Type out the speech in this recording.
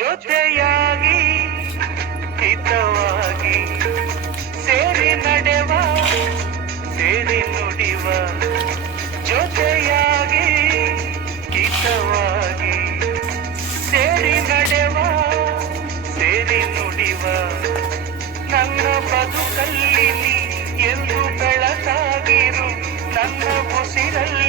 ಜೊತೆಯಾಗಿ ಹಿತವಾಗಿ ಸೇರಿ ನಡೆವ ಸೇರಿ ನುಡಿವ ಜೊತೆಯಾಗಿ ಹಿತವಾಗಿ ಸೇರಿ ನಡೆವ ಸೇರಿ ನುಡಿವ ನನ್ನ ಬದುಕಲ್ಲಿ ನೀ ಎಂದು ಬೆಳಕಾಗಿರು ನನ್ನ ಉಸಿರಲ್ಲಿ